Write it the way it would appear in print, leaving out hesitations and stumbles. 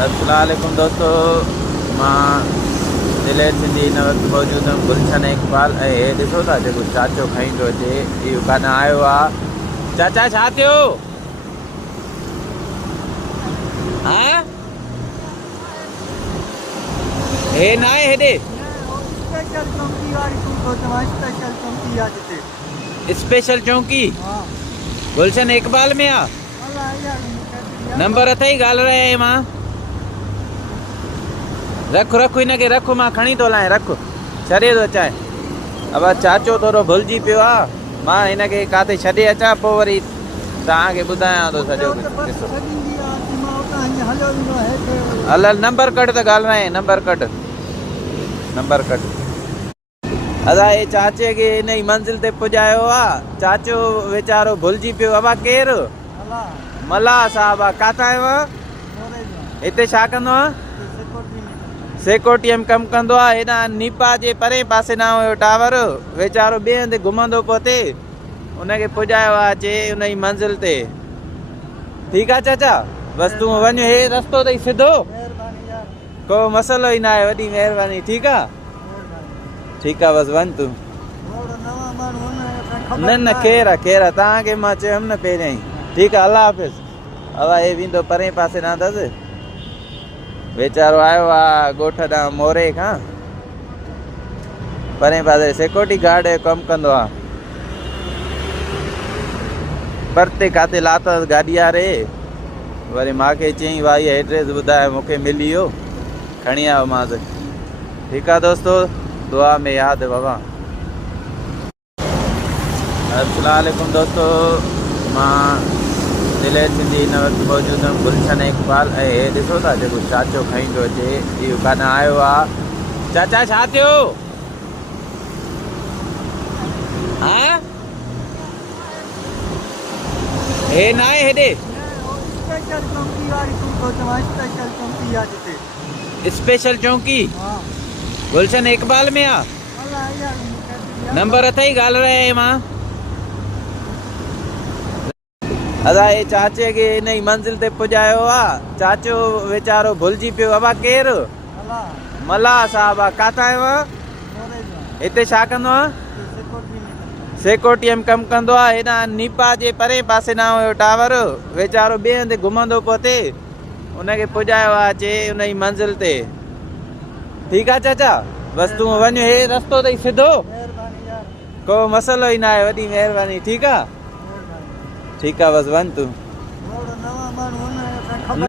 अस्सलामुअलैकुम दोस्तों, मां दिलेर सिंधी हिन वक़्तु मौजूदु हुअमि गुलशन इकबाल ऐं हे ॾिसो था जेको चाचो खाईंदो अचे इहो कान आयो आहे। चाचा छा थियो? हा हे न आहे हेॾे स्पेशल चौंकी गुलशन इकबाल में आहे। नंबर अथई ॻाल्हाए रहिया मां। रख रख हिनखे रख, मां खणी थो हलां। रख छॾे थो अचां। अब चाचो थोरो भुलिजी पियो आहे, मां हिनखे काथे छॾे अचां पोइ वरी तव्हांखे ॿुधायां थो सॼो किसो। हल हल नंबर कढ त ॻाल्हाए। नंबर कढ। अदा हे चाचे खे हिन जी मंज़िल ते पुॼायो आहे। चाचो वीचारो भुलिजी पियो। अबा केरु? मला साहब आहे। किथां आयो आहे? हिते छा कंदो आहे? सिक्योरिटीअ में कमु कंदो आहे। हेॾा नीपा जे परे पासे न हुयो टावर, वीचारो ॿिए हंधि घुमंदो पियो थिए, उनखे पुॼायो आहे अचे उन जी मंज़िल ते। ठीकु आहे चाचा, बसि तूं वञ, हे रस्तो अथई सिधो, को मसइलो ई न आहे। वॾी महिरबानी। ठीकु आहे, ठीकु आहे, बसि वञ तूं। न न केरु आहे तव्हांखे मां चयुमि न पहिरियां ई। ठीकु आहे, अल्लाह हाफ़िज़। हवा हे वेंदो परे पासे न अथसि, वीचारो आयो आहे ॻोठ ॾांहुं मोरे खां, परे पासे सिक्योरिटी गार्ड जो कमु कंदो आहे। परते काथे लाथसि गाॾी वारे, वरी मूंखे चयईं भाई एड्रेस ॿुधाए, मूंखे मिली वियो, खणी आयो मांसि। ठीकु आहे दोस्तो, दुआ में यादि बाबा। अस्सलामुअलैकुम दोस्तो, मां दिलेर सिंधी हिन वक़्तु मौजूदु हुअमि गुलशन इकबाल ऐं हे ॾिसो था जेको चाचो खाईंदो अचे इहो कान आयो आहे। चाचा छा थियो? हा हे न आहे हेॾे स्पेशल चौंकी गुलशन इकबाल में आहे। नंबर अथई ॻाल्हाए रहिया मां। अदा हे चाचे खे हिन जी मंज़िल ते पुॼायो आहे। चाचो वीचारो भुलिजी पियो। अबा केरु? मला साहब आहे। किथां आयो आहे? हिते छा कंदो आहे? सिक्योरिटीअ में कमु कंदो आहे। हेॾा नीपा जे परे पासे न हुयो टावर, वीचारो ॿिए हंधि घुमंदो पियो थिए, उनखे पुॼायो आहे अचे उन जी मंज़िल ते। ठीकु आहे चाचा, बसि तूं वञ, हे रस्तो अथई सिधो, को मसइलो ई न आहे। वॾी महिरबानी। ठीकु आहे, ठीकु आहे, बसि वञ तूं।